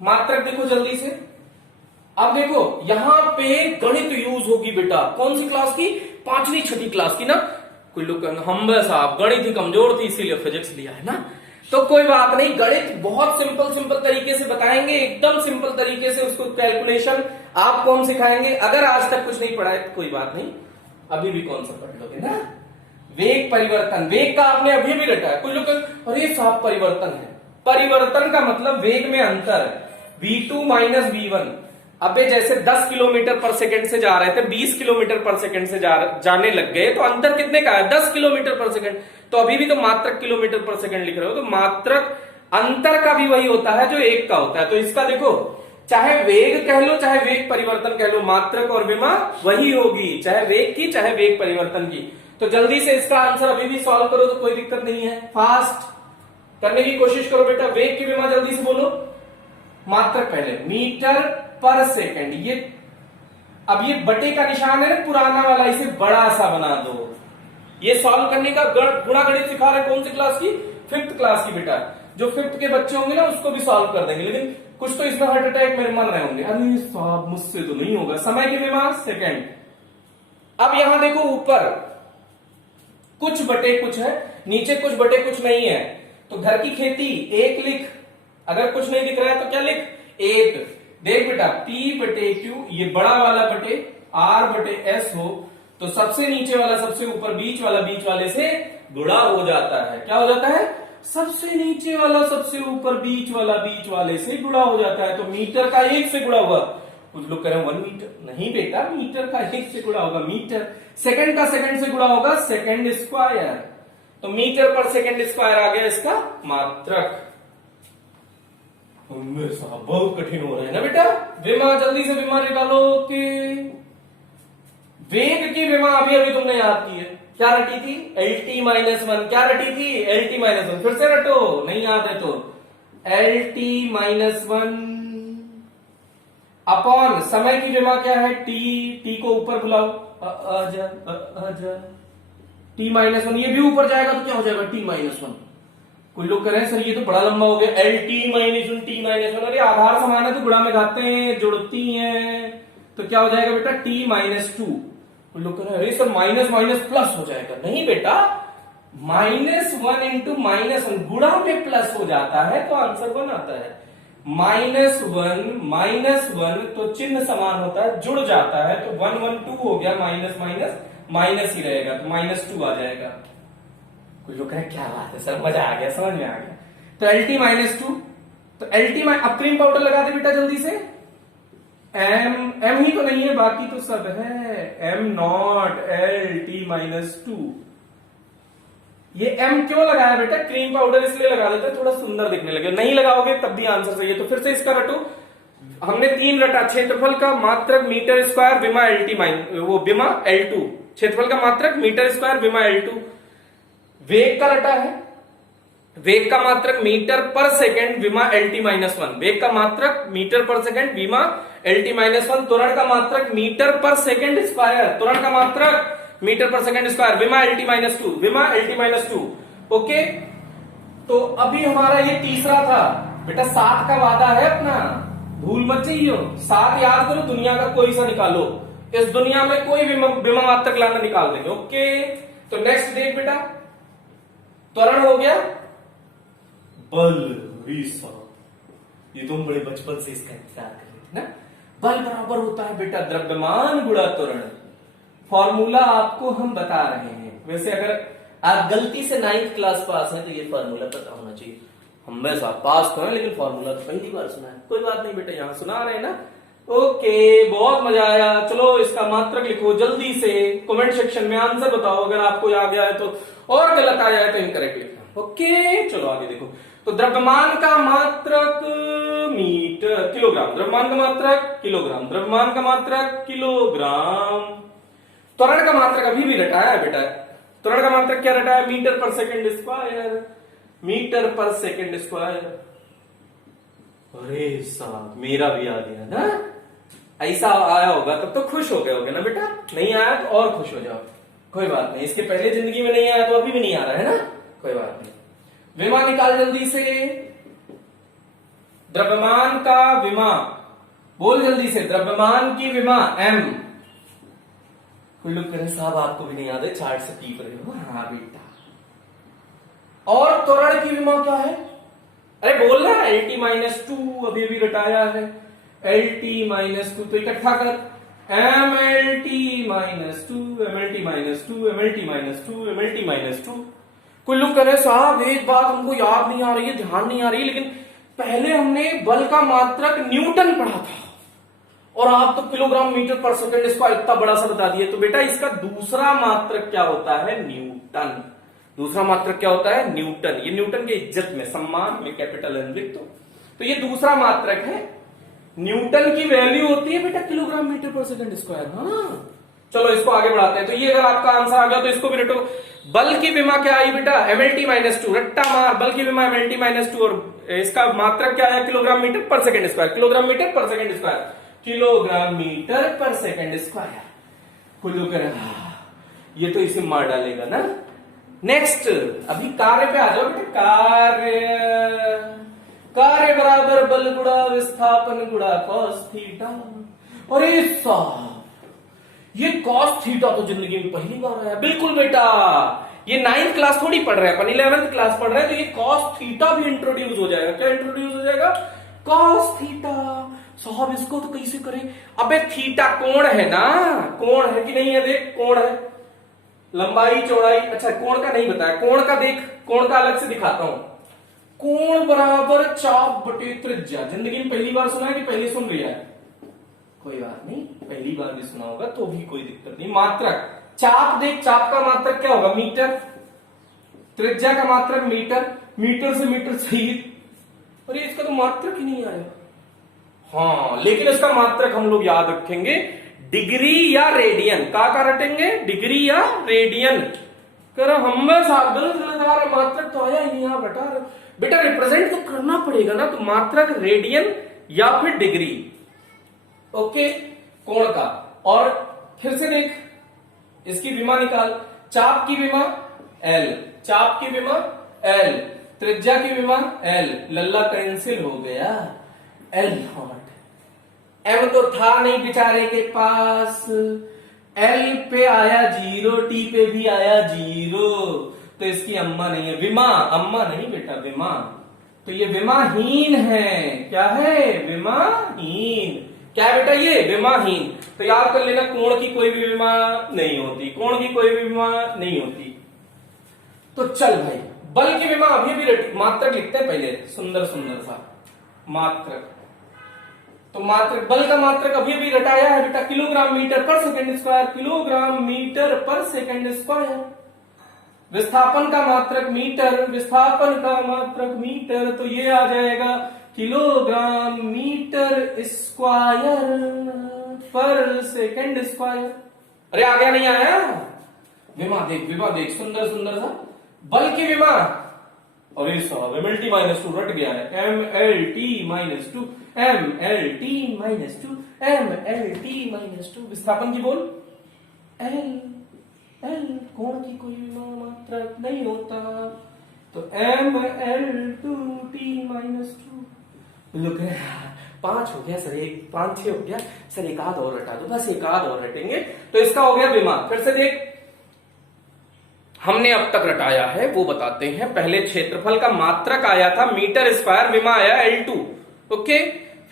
मात्रक देखो जल्दी से। अब देखो यहां पे गणित यूज होगी बेटा, कौन सी क्लास की, 5वीं 6वीं क्लास की ना। कोई लोग कहेंगे हम साहब गणित ही कमजोर थी इसीलिए फिजिक्स लिया है ना। तो कोई बात नहीं, गणित बहुत सिंपल तरीके से बताएंगे, एकदम सिंपल तरीके से उसको कैलकुलेशन आपको हम सिखाएंगे। अगर आज तक कुछ नहीं पढ़ा है तो कोई बात नहीं, अभी भी कौन सा पढ़ लोगे ना। वेग परिवर्तन, वेग का आपने अभी भी रटा है। कुछ लोग अरे साहब परिवर्तन है, परिवर्तन का मतलब वेग में अंतर है, v2 माइनस v1। अबे जैसे 10 किलोमीटर पर सेकंड से जा रहे थे 20 किलोमीटर पर सेकंड से जाने लग गए, तो अंतर कितने का है? 10 किलोमीटर पर सेकंड। तो अभी भी तो मात्रक किलोमीटर पर सेकंड लिख रहे हो, तो मात्रक अंतर का भी वही होता है जो एक का होता है। तो इसका देखो, चाहे वेग कह लो चाहे वेग परिवर्तन कह लो, मात्रक और विमा वही होगी, चाहे वेग की चाहे वेग परिवर्तन की। तो जल्दी से इसका आंसर अभी भी सॉल्व करो, तो कोई दिक्कत नहीं है, फास्ट करने की कोशिश करो बेटा। वेग की विमा जल्दी से बोलो। मात्रक पहले, मीटर पर सेकंड, ये अब ये बटे का निशान है ना पुराना वाला, इसे बड़ा सा बना दो। ये सॉल्व करने का गुणा गणित सिखा रहे कौन सी क्लास की? 5th क्लास की बेटा। जो 5th के बच्चे होंगे ना उसको भी सॉल्व कर देंगे, लेकिन कुछ तो इसमें हार्ट अटैक मेरे मन रहे होंगे, अरे साहब मुझसे तो नहीं होगा। समय की विमा सेकंड। अब यहां देखो, ऊपर कुछ बटे कुछ है, नीचे कुछ बटे कुछ नहीं है, तो घर की खेती 1 लिख। अगर कुछ नहीं दिख रहा है तो क्या लिख? 1। देख बेटा, P बटे Q ये बड़ा वाला बटे R बटे S हो, तो सबसे नीचे वाला सबसे ऊपर, बीच वाला बीच वाले से गुणा हो जाता है। क्या हो जाता है? सबसे नीचे वाला सबसे ऊपर, बीच वाला बीच वाले से गुणा हो जाता है। तो मीटर का 1 से गुणा हुआ। कुछ लोग कह रहे हैं 1 मीटर, नहीं बेटा, मीटर का 1 से गुणा होगा मीटर। सेकंड का सेकंड से गुणा होगा सेकंड स्क्वायर। तो मीटर पर सेकंड स्क्वायर आ गया इसका मात्रक। साहब बहुत कठिन हो रहा है ना बेटा। विमा जल्दी से विमा निकालो कि वेग की विमा अभी अभी तुमने याद की है। क्या रटी थी? LT minus 1। क्या रटी थी? LT minus 1। फिर से रटो, नहीं याद है तो LT माइनस 1 अपॉन समय की विमा क्या है? T को ऊपर बुलाओ, आजा T माइनस 1, ये भी ऊपर जाएगा तो क्या हो जाएगा? T minus 1। कोई लोग कह रहे हैं सर ये तो बड़ा लंबा हो गया, LT माइनस 1 T माइनस 1। अरे आधार समान है तो गुणा में घाते हैं, जुड़ती हैं, तो क्या हो जाएगा बेटा? T minus 2। कोई लोग कह रहे हैं अरे सर माइनस माइनस प्लस हो जाएगा। नहीं बेटा, -1 इंटू -1 गुणा में प्लस हो जाता है तो आंसर 1 आता है। -1 तो चिन्ह समान होता है, जुड़ जाता है, तो 1 1 2 हो गया, माइनस माइनस माइनस ही रहेगा, तो -2 आ जाएगा। कुछ लोग कहें क्या बात है सर, मजा आ गया, समझ में आ गया। तो LT माइनस 2, तो LT अब क्रीम पाउडर लगा दे बेटा जल्दी से। M ही तो नहीं है, बाकी तो सब है। M0 LT minus 2। ये M क्यों लगाया बेटा? क्रीम पाउडर इसलिए लगा देते थोड़ा सुंदर दिखने लगे, नहीं लगाओगे तब भी आंसर सही है। तो फिर से इसका रटो, हमने 3 रटा, क्षेत्रफल का मात्रक मीटर स्क्वायर विमा LT वो विमा L2, क्षेत्रफल का मात्रक मीटर स्क्वायर विमा L2। वेग का रटा है, वेग का मात्रक मीटर पर सेकंड विमा LT माइनस 1। वेग का मात्रक मीटर पर सेकंड विमा LT माइनस 1। त्वरण का मात्रक मीटर पर सेकंड स्क्वायर, त्वरण का मात्रक मीटर पर सेकंड स्क्वायर विमा LT माइनस 2, विमा LT माइनस 2। ओके, तो अभी हमारा ये तीसरा था बेटा। 7 का वादा है अपना, भूल मत जाइयो। 7 याद करो, दुनिया का कोई सा निकालो, इस दुनिया में कोई विमा मात्रक लाना निकाल देंगे। ओके, तो नेक्स्ट देख बेटा, त्वरण हो गया, बल। ये तुम बड़े बचपन से इसका इंतजार कर रहे थे ना। बल बराबर होता है बेटा द्रव्यमान गुणा त्वरण। फॉर्मूला आपको हम बता रहे हैं। वैसे अगर आप गलती से 9th क्लास पास हैं तो ये फॉर्मूला पता होना चाहिए। हमेशा पास तो है लेकिन फॉर्मूला तो पहली बार सुना है। कोई बात नहीं बेटा, यहां सुना रहे हैं ना। ओके, बहुत मजा आया। चलो इसका मात्रक लिखो जल्दी से, कमेंट सेक्शन में आंसर बताओ अगर आपको आ गया है तो, और गलत आ जाए तो इनकरेक्ट लिखना। ओके, चलो आगे देखो। तो द्रव्यमान का मात्रक मीटर, किलोग्राम, द्रव्यमान का मात्रक किलोग्राम, द्रव्यमान का मात्रक किलोग्राम। त्वरण का मात्रक अभी भी रटाया है बेटा। त्वरण का मात्रक क्या रटाया? मीटर पर सेकंड स्क्वायर, मीटर पर सेकंड स्क्वायर। अरे साहब मेरा भी आ गया ना। ऐसा आया होगा तब तो खुश हो गए होगे ना बेटा, नहीं आया तो और खुश हो जाओ। कोई बात नहीं, इसके पहले जिंदगी में नहीं आया तो अभी भी नहीं आ रहा है ना, कोई बात नहीं। विमा निकाल जल्दी से, द्रव्यमान का विमा बोल जल्दी से, द्रव्यमान की विमा M। कोई लोग कह रहे साहब आपको भी नहीं याद है, चार्ट से टीप रहे हो। हाँ बेटा, और त्वरण की विमा क्या है? अरे बोल रहा है LT माइनस टू, अभी भी घटाया है LT माइनस टू, तो इकट्ठा कर MLT minus two, MLT minus two, MLT minus two, MLT minus two. कोई लोग कह रहे साहब एक बात हमको याद नहीं आ रही है, ध्यान नहीं आ रही है, लेकिन पहले हमने बल का मात्रक न्यूटन पढ़ा था और आप तो किलोग्राम मीटर पर सेकंड इसको इतना बड़ा सा बता दिए। तो बेटा इसका दूसरा मात्रक क्या होता है? न्यूटन। दूसरा मात्रक क्या होता है? न्यूटन। ये न्यूटन के इज्जत में, सम्मान में कैपिटल एन लिख दो। तो ये दूसरा मात्रक है। न्यूटन की वैल्यू होती है बेटा किलोग्राम मीटर पर सेकंड स्क्वायर। हाँ चलो इसको आगे बढ़ाते हैं। तो ये अगर आपका आंसर आ गया तो इसको भी रटो। बल की विमा क्या आई बेटा? MLT minus two. रट्टा मार, बल की विमा MLT माइनस टू और इसका मात्रक क्या है? किलोग्राम मीटर पर सेकंड स्क्वायर। किलोग्राम मीटर पर सेकंड स्क्वायर, किलोग्राम मीटर पर सेकंड स्क्वायर। कोई लोग कह रहे ये तो इसे मार डालेगा ना। नेक्स्ट, अभी कार्य पे आ जाओ बेटा। कार्य बराबर बल गुणा विस्थापन गुणा कॉस थीटा। अरे साहब ये कॉस थीटा तो जिंदगी में पहली बार आया। बिल्कुल बेटा, ये 9th क्लास थोड़ी पढ़ रहे हैं अपन, 11th क्लास पढ़ रहे हैं। तो ये कॉस थीटा भी इंट्रोड्यूस हो जाएगा। क्या इंट्रोड्यूस हो जाएगा? Cos theta. साहब इसको तो कैसे करें? अबे थीटा कोण है ना, कोण है कि नहीं है? देख कोण है, लंबाई चौड़ाई। अच्छा कोण का नहीं बताया, कोण का देख, कोण का अलग से दिखाता हूं। कोण बराबर चाप बटे त्रिज्या। जिंदगी में पहली बार सुना है कि पहले सुन लिया है? कोई बात नहीं, पहली बार भी सुना होगा तो भी कोई दिक्कत नहीं। मात्रक चाप देख, चाप का मात्रक क्या होगा? मीटर। त्रिज्या का मात्रक मीटर, मीटर से मीटर सहित। अरे इसका तो मात्रक ही नहीं आया। हाँ लेकिन इसका मात्रक हम लोग याद रखेंगे, डिग्री या रेडियन। का रटेंगे? डिग्री या रेडियन। कर हम मात्रक तो आया ही नहीं। यहां बेटा रिप्रेजेंट तो करना पड़ेगा ना, तो मात्रक रेडियन या फिर डिग्री। ओके, कोण का। और फिर से देख, इसकी विमा निकाल। चाप की विमा L, चाप की विमा L, त्रिज्या की विमा L। लल्ला कैंसिल हो गया, L नॉट। M तो था नहीं बेचारे के पास, L पे आया 0, T पे भी आया 0, तो इसकी अम्मा नहीं है। विमा, अम्मा नहीं बेटा, विमा। तो ये विमाहीन है। क्या है? विमाहीन। क्या है बेटा? ये विमाहीन। तो याद कर लेना, कोण की कोई भी विमा नहीं होती, कोण की कोई भी विमा नहीं होती। तो चल भाई, बल की विमा अभी भी मात्रक लिखते हैं पहले, सुंदर सुंदर सा मात्रक। तो मात्रक, बल का मात्रक अभी भी रटाया है बेटा, किलोग्राम मीटर पर सेकंड स्क्वायर। किलोग्राम मीटर पर सेकंड स्क्वायर। विस्थापन का मात्रक मीटर, विस्थापन का मात्रक मीटर। तो ये आ जाएगा kilogram metre square per second square. अरे आ गया नहीं आया? विमा देख, विमा देख, सुंदर सुंदर सा। बल की विमा, अरे साहब MLT माइनस टू रट गया है। MLT minus two, MLT minus two, MLT minus two. विस्थापन की बोल L, कोण की कोई मात्रक नहीं होता, तो ML2T माइनस टू। लोग 5 हो गया सर, 5 6 हो गया सर, एक आध और हटा दो, बस एक आध और हटेंगे। तो इसका हो गया विमा। फिर से देख, हमने अब तक रटाया है वो बताते हैं। पहले क्षेत्रफल का मात्रक आया था मीटर स्क्वायर, विमा आया L2। ओके,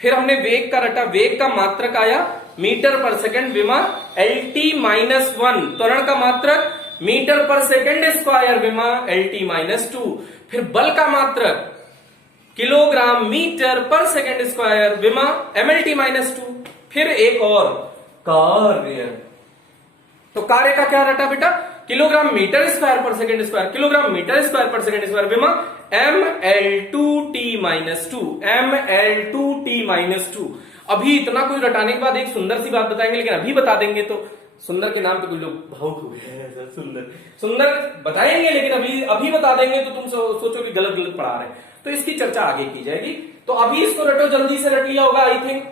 फिर हमने वेग का रटा, वेग का मात्रक आया मीटर पर सेकंड, विमा LT माइनस 1। त्वरण का मात्रक मीटर पर सेकंड स्क्वायर, विमा LT माइनस 2। फिर बल का मात्रक किलोग्राम मीटर पर सेकंड स्क्वायर, विमा MLT माइनस 2। फिर एक और कार्य, तो कार्य का क्या रटा बेटा? Kilogram metre square per second square, kilogram metre square per second square, विमा ML2T माइनस 2, ML2T माइनस 2। अभी इतना कोई रटाने के बाद एक सुंदर सी बात बताएंगे, लेकिन अभी बता देंगे तो सुंदर के नाम पे कुछ लोग भावुक हो गए। सुंदर सुंदर बताएंगे, लेकिन अभी बता देंगे तो तुम सोचो कि गलत गलत पढ़ा रहे हैं। तो इसकी चर्चा आगे की जाएगी। तो अभी इसको रटो, जल्दी से रट लिया होगा आई थिंक।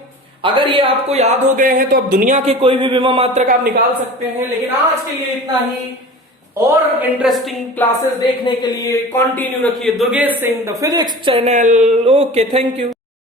अगर ये आपको याद हो गए हैं तो अब दुनिया के कोई भी विमा मात्रक आप निकाल सकते हैं। लेकिन आज के लिए इतना ही। और इंटरेस्टिंग क्लासेस देखने के लिए कंटिन्यू रखिए Durgesh Singh the physics channel. Okay, thank you.